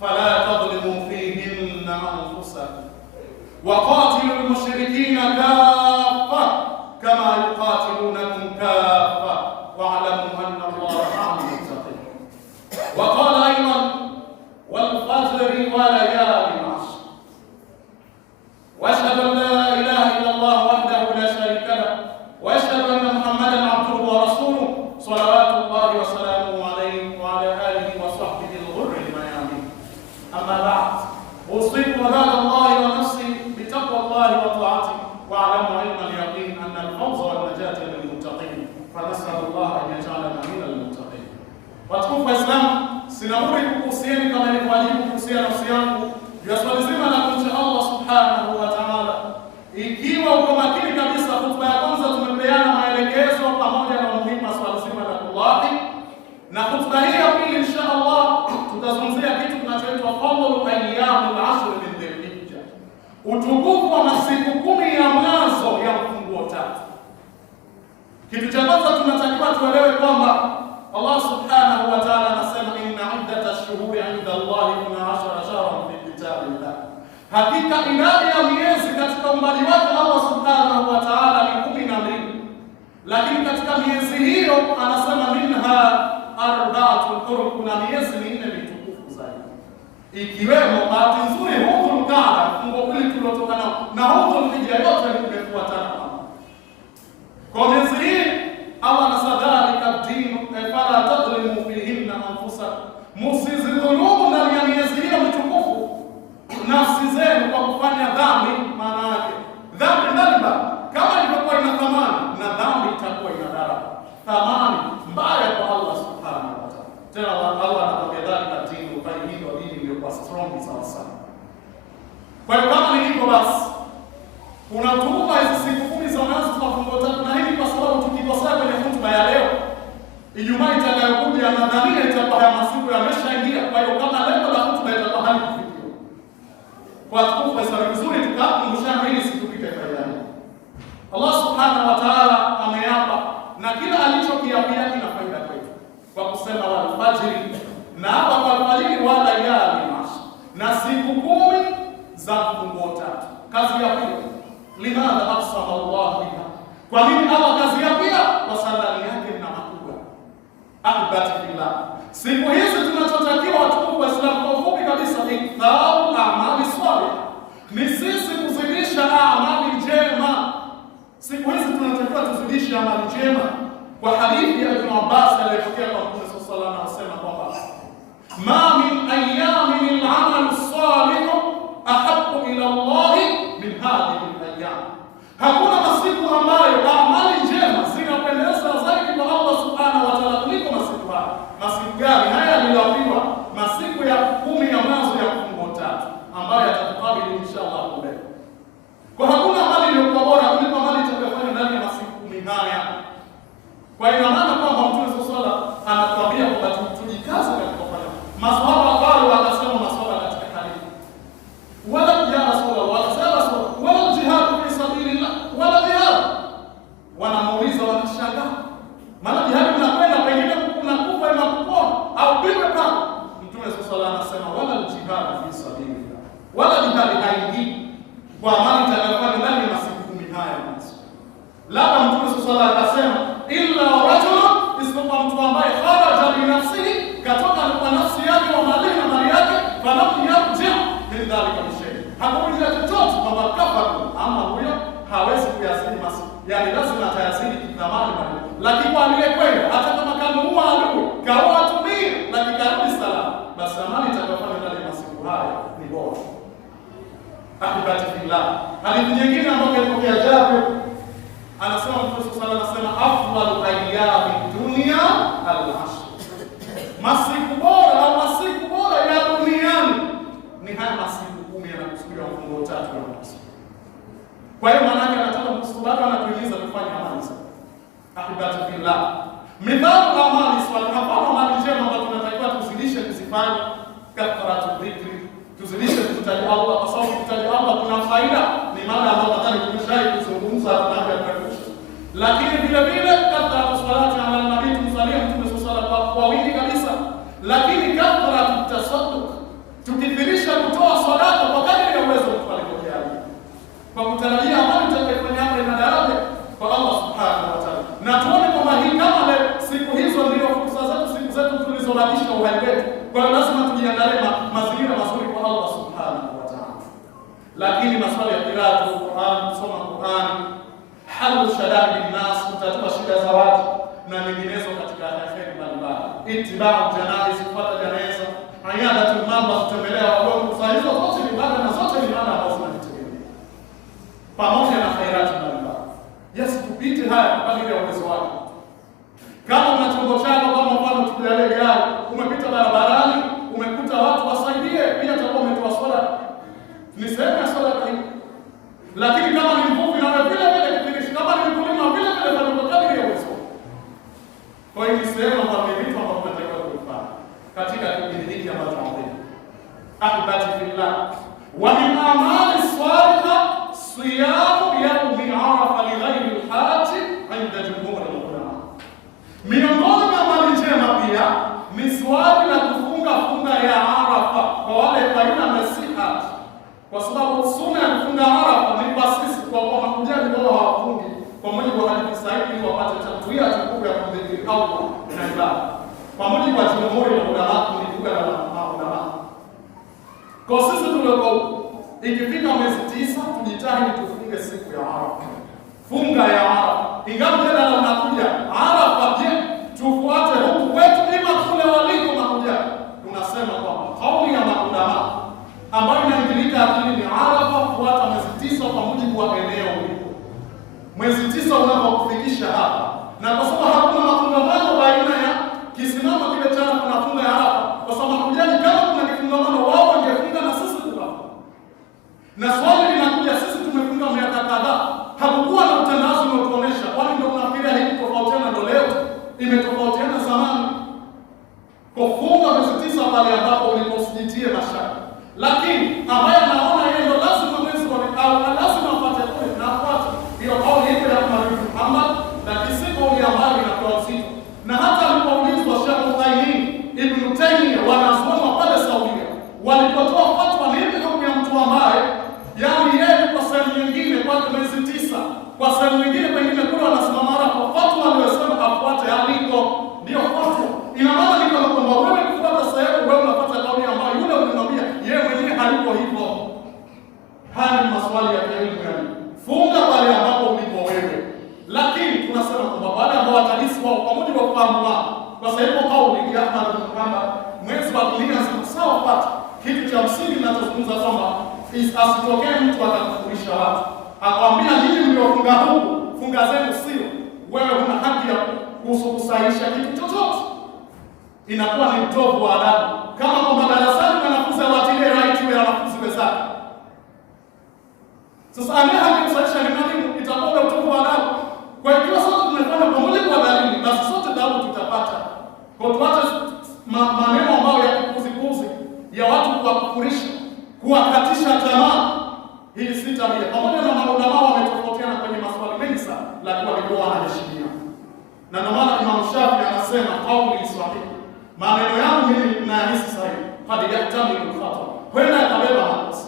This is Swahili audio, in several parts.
فلا تظلموا فيهن أنفسكم وقاتلوا المشركين كافة كما يقاتلونكم كافة واعلموا أن الله مع المتقين. وقال أيضا والفجر وليال عشر واشهد أن لا إله إلا الله وحده لا شريك له واشهد أن محمدا عبده ورسوله صلوات الله وسلامه عليه وعلى آله وصحبه الغر الميامين. أما بعد، أوصيكم عباد الله ونفسي بتقوى الله وطاعته، واعلموا علم اليقين أن الفوز والنجاة للمتقين، فنسأل الله أن يجعلنا من المتقين. Watukufu wa Islam, sina budi kukuhusieni kama ilivyowajibu kuhusia nafsi yangu juu ya swali zima la kumcha Allah subhanahu wa ta'ala. Ikiwa uko makini kabisa, hotuba ya kwanza tumepeana maelekezo pamoja na umuhimu wa swali zima la kullahi, na hotuba hii ya pili insha Allah tutazungumzia kitu kinachoitwa fadlu ayyamul ashr min dhil-hijja, utukufu wa masiku 10 ya mwanzo ya mfunguo tatu. Kitu cha kwanza tunatakiwa tuelewe kwamba Allah subhanahu wa ta'ala anasema inna iddata ash-shuhuri 'inda Allahi 12 shahran fi kitabillah, hakika idadi ya miezi katika umbali wake Allah subhanahu wa ta'ala ni 12, lakini katika miezi hiyo anasema minha arba'atun hurum, kuna miezi minne mitukufu zaidi, ikiwemo bahati nzuri Dhul Qa'da, fungo hili tulilotoka nao, na Dhul Hijja, yote imefuatana. Kwa miezi hii Allah anasema dhalika ad-din fala tadhlimu fihinna anfusakum, msizidhulumu ndani ya miezi hiyo mitukufu nafsi zenu kwa kufanya dhambi. Maana yake dhambi mbalimbali kama ilivyokuwa ina thamani, na dhambi itakuwa ina daraja, thamani mbaya kwa Allah subhanahu wa ta'ala. Tena Allah anakwambia dhalika ad-din, ufanye hivyo dini iliyokuwa strong sawa sana. Kwa hiyo kama ni hivyo basi, unatupa hizi siku 10 za mwanzo tunafunga tatu, na hivi kwa sababu tukikosea kwenye hotuba ya leo, Ijumaa itakayokuja nadhani itakuwa ya masiku yameshaingia. Kwa hiyo kama lengo la hotuba itakuwa halikufikiwa, kwa tukufu sana vizuri tukakumbushana ili situpite faida hii. Allah subhanahu wa ta'ala ameapa, na kila alichokiapia kina faida kwetu, kwa kusema wal fajri, na hapa kwa fajri wala layali ashr, na siku 10 za mfunguo tatu. Kazi ya pili, limadha aqsama Allah biha, kwa nini Allah kazi ya pia? Kwa sababu yake na makubwa. Ahbati billah, siku hizi tunachotakiwa watukufu wa Islam kwa ufupi kabisa, iktharu a'mali salih, ni sisi kuzidisha amali njema. Siku hizi tunatakiwa tuzidishe amali njema, kwa hadithi ya Ibn Abbas aliyotokea kwa Mtume sallallahu alaihi wasallam kwamba ma min ayyamin al-'amalu salih ahabbu ila Allah min hadhihi al-ayyam, hakuna masiku ambayo amali njema zinapendeza zaidi kwa Allah subhanahu wa ta'ala kuliko masiku haya. Masiku gani haya? Yaliyoambiwa masiku ya 10 ya mwanzo ya mfungo tatu, ambayo yatatukabili inshallah mbele. Kwa hakuna amali iliyokuwa bora kuliko amali itakayofanywa ndani ya masiku 10 haya. Kwa ina maana kwamba Mtume sallallahu alaihi wasallam anatuambia kwamba tujikaze katika kufanya. Maswahaba wao wakasema, maswahaba katika hadithi, wala ya Rasulullah, wala jihad fi sabilillah, wala jihad. Wanamuuliza, wanashangaa, maana jihad unakwenda pengine kuna kufa na kupona au bibi pana. Mtume sallallahu alaihi wasallam anasema wala jihad fi sabilillah, wala jihad haingii kwa amali itakayofanywa ndani ya masiku 10 haya. Labda Mtume sallallahu alaihi wasallam akasema illa rajulun, isipokuwa mtu ambaye kharaja bi nafsihi, katoka kwa nafsi yake wa mali na mali yake, falam yarji min dhalika bishay, hakuuliza chochote kwamba kafaru, ama huyo hawezi kuyazidi masiku, yani lazima atayazidi kithamani mali, lakini kwa aliyekwenda hata kama kamuua adui kaua tumie, lakini karudi salama, basi amali itakayofanywa ndani ya masiku haya ni bora. Ahibati fillah, hadithi nyingine ambayo ilipokea Jabir anasema, Mtume sallallahu alaihi wasallam, afdalu ayyami dunya al-ashr, masiku bora au masiku bora ya duniani ni haya masiku 10 yanakusudiwa mfungo tatu ya masiku. Kwa hiyo maana yake anataka mkusubaka na kuhimiza kufanya amali sana. Ahibati fillah, mithali amali swali hapa, amali njema ambazo tunatakiwa tuzidishe kuzifanya, kathratu dhikri, tuzidishe kutaja Allah, kwa sababu kutaja Allah kuna faida. Ni mada ambayo nadhani tumeshawahi kuzungumza hapa na kurekebisha, lakini vile vile kathratu salati ala nabii, tumsalie Mtume sallallahu alaihi wasallam kwa wingi kabisa, lakini kathratu tasadduq, lakini maswali ya qiraatu Qur'an, kusoma Qur'an, halu shadadi nas, kutatua shida za watu na nyinginezo katika kheri mbalimbali, itibau janaiz, kufuata janaiza, ayadatul mamba, kutembelea wagonjwa. Hizo zote ni ibada na zote ni ibada ambazo tunazitegemea pamoja na khairati mbalimbali. Yes, tupite haya kwa kadri ya uwezo wako. Kama una chombo chako, kama mfano tujalie gari, umepita barabarani, umekuta watu, wasaidie, pia utakuwa umetoa swala. Ni sehemu ya swala hii. Lakini kama ni mvuvi na vile vile kipindi, kama ni mkulima vile vile fanya kwa kadri ya uwezo. Kwa hiyo ni sehemu ambayo ni vitu ambavyo tunatakiwa kufanya katika kipindi hiki ambacho tunaendelea. Ahibati fillah, wa min amali salihah siyamu yawmi Arafa li ghairi al-haji 'inda jumhur al-ulama. Miongoni mwa amali njema pia ni swali la kufunga funga ya Arafa kwa wale baina masiha, kwa sababu sunna ya kufunga Arafa ni kwa sisi, kwa mahujaji wao hawafungi kwa mujibu wa hadithi sahihi, wapate tatwia tukufu ya kumdhikiri Allah na ibada. Kwa mujibu wa jumhuri ya ulama ni kuga na ulama. Kwa sisi tulio ikifika mwezi 9 tujitahidi tufunge siku ya Arafa. Funga ya Arafa. Ingawa tena unakuja Arafa, je, tufuate huku kwetu ima kule waliko mahujaji? Tunasema kwamba kauli ya maulama ambayo inaingilika akili ni Arafa, fuata mwezi 9 kwa mujibu wa eneo uliko. Mwezi 9 unapokufikisha hapa, na kwa sababu hakuna mafungamano baina ya kisimamo kile cha tunafunga ya Arafa, kwa sababu mahujaji kama kuna kifungamano wao wangefunga na sisi tukafunga. Na swali linakuja, sisi tumefunga miaka kadhaa, hakukuwa na utandawazi unaotuonesha, kwani ndio tunafikiria hii tofautiana ndio leo imetofautiana zamani. Kufunga mwezi 9 pale ambapo uliposijitie mashaka, lakini ambaye anaona yeye ndio lazima mwezi wa au lazima apate kule na apate hiyo kauli ipo ya Muhammad, na kisiko ile ambayo inakuwa uzito. Na hata alipoulizwa Sheikh Uthaymeen, Ibn Taymiyyah, wanazuoni pale Saudia walipotoa fatwa ni hivi ya mtu ambaye yani yeye kwa sehemu nyingine kwa mwezi 9, kwa sehemu nyingine pengine kule wanasimama Arafa, fatwa aliyosema afuate aliko ndio fatwa. Ina maana ni kama kwamba wewe kufuata sehemu, wewe unafuata kauli ambayo yule unamwambia yeye mwenyewe haliko hivyo. Haya ni maswali ya elimu ya funga pale ambapo ulipo wewe. Lakini tunasema kwamba baada ya watadisi wao kwa mujibu wa fahamu wao, kwa sababu kauli ya Ahmad bin Muhammad mwezi wa dunia sawa pata kitu cha msingi ninachozungumza kwamba asitokee mtu akakufurisha watu akwambia nyinyi mliofunga huku funga zenu sio, wewe huna haki ya kusahihisha kitu chochote. Inakuwa ni utovu wa adabu, kama kwamba darasani wanafunzi hawatilie right wa wanafunzi wenzake. Sasa anaye hakisahihisha ni mwalimu, itakuwa utovu wa adabu. Kwa hiyo sote tunafanya kwa mujibu wa dalili, basi sote adabu tutapata. Kwa tuache maneno ambayo ya kukuzi ya watu kuwakufurisha, kuwakatisha tamaa. Hii si tabia. Pamoja na maulama wametofautiana kwenye maswali mengi sana, lakini walikuwa wanaheshimiana. Na ndio maana Imam Shafi anasema kauli sahihi, maneno yangu mimi nayahisi sahihi, hadi yahtamilu khata, kwenda kabeba makosa.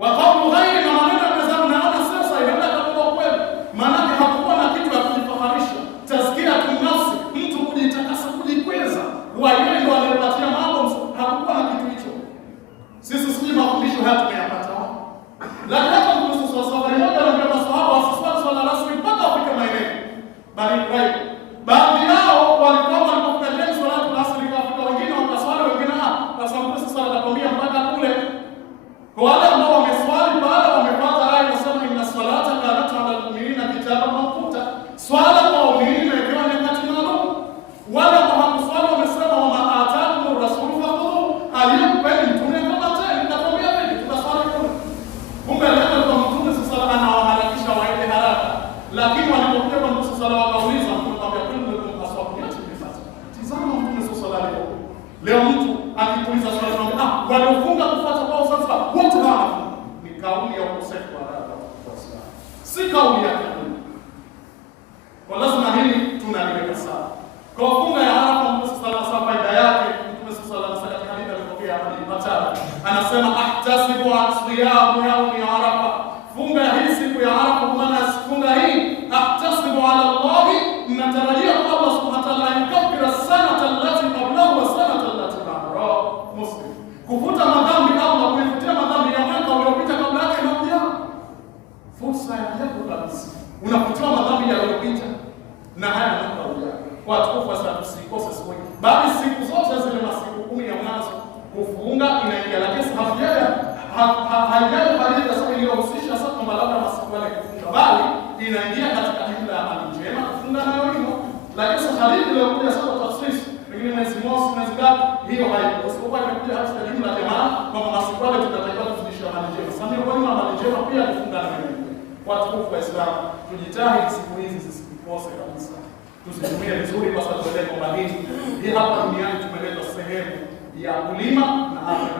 Wa qawlu ghairi, na maneno ya mzee naona sio sahihi, ndio kama kweli. Maana hakukuwa na kitu cha kujifaharisha, tazkia tunafsi, mtu kujitakasa, kujikweza, kwa yeye ndio aliyepatia mambo, hakukuwa na kitu hicho. Sisi sisi mafundisho haya tumeyapata. Lakini hata kuhusu safari moja na maswahaba wasifanye swala rasmi mpaka wafike maeneo. Bali baadhi yao walikuwa walipofika jengo swala rasmi kwa Afrika, wengine wakaswali, wengine kwa sababu sasa watakwambia mpaka kule. Kwa wale ambao wameswali baada wamepata rai kusema inna salata kanat ala al-mu'minina kitaban mawquta, swala kwa waumini imewekewa nyakati maalum. Wale ambao hakuswali wamesema wa ma ataakum rasul fakhudhu, aliyempeni mtume kama tena nitakwambia vipi tutaswali kule. Kumbe leo kwa mtume sasa anawaharakisha waende haraka, lakini walipokuja kwa mtume sala wakauliza, mtume kwenda kwa aswabu yote imefanya. Tazama mtume sala leo. Leo mtu akikuuliza swali kwamba waliofunga kufuata kwao sasa wote hawa, ni kauli ya ukosefu wa adabu kwa Uislamu, si kauli ya Mungu. Kwa lazima hili tunaliweka sawa. Kwa funga ya Arafa, Mtume sallallahu alaihi wasallam faida yake, Mtume sallallahu alaihi wasallam hadithi alipokea hadithi patana, anasema ahtasibu siyamu yaumi Arafa, funga hii siku ya Arafa, kwa maana funga hii ahtasibu ala Allah, natarajia kwa Allah subhanahu wa ta'ala yakfira sanata allati qablahu wa sanata allati ba'dahu. Muslim kufuta madhambi Allah, kuifutia madhambi ya mwaka uliopita kabla yake haijaji hadithi sasa iliyohusisha sasa kwamba labda masiku yale kufunga, bali inaingia katika jumla ya amali njema kufunga nayo hivyo. Lakini sasa hadithi iliyokuja sasa tafsiri pengine mwezi mosi mwezi ngapi, hiyo haipo. Usipokuwa imekuja katika jumla ya jamaa kwamba masiku yale tunatakiwa tufundishe amali njema. Sasa ni kwa nini amali njema pia kufunga nayo? Watukufu wa Islam, tujitahidi siku hizi zisikose kabisa. Tusitumie vizuri kwa sababu tuelewe kwamba hii hapa duniani tumeletwa sehemu ya kulima na afya.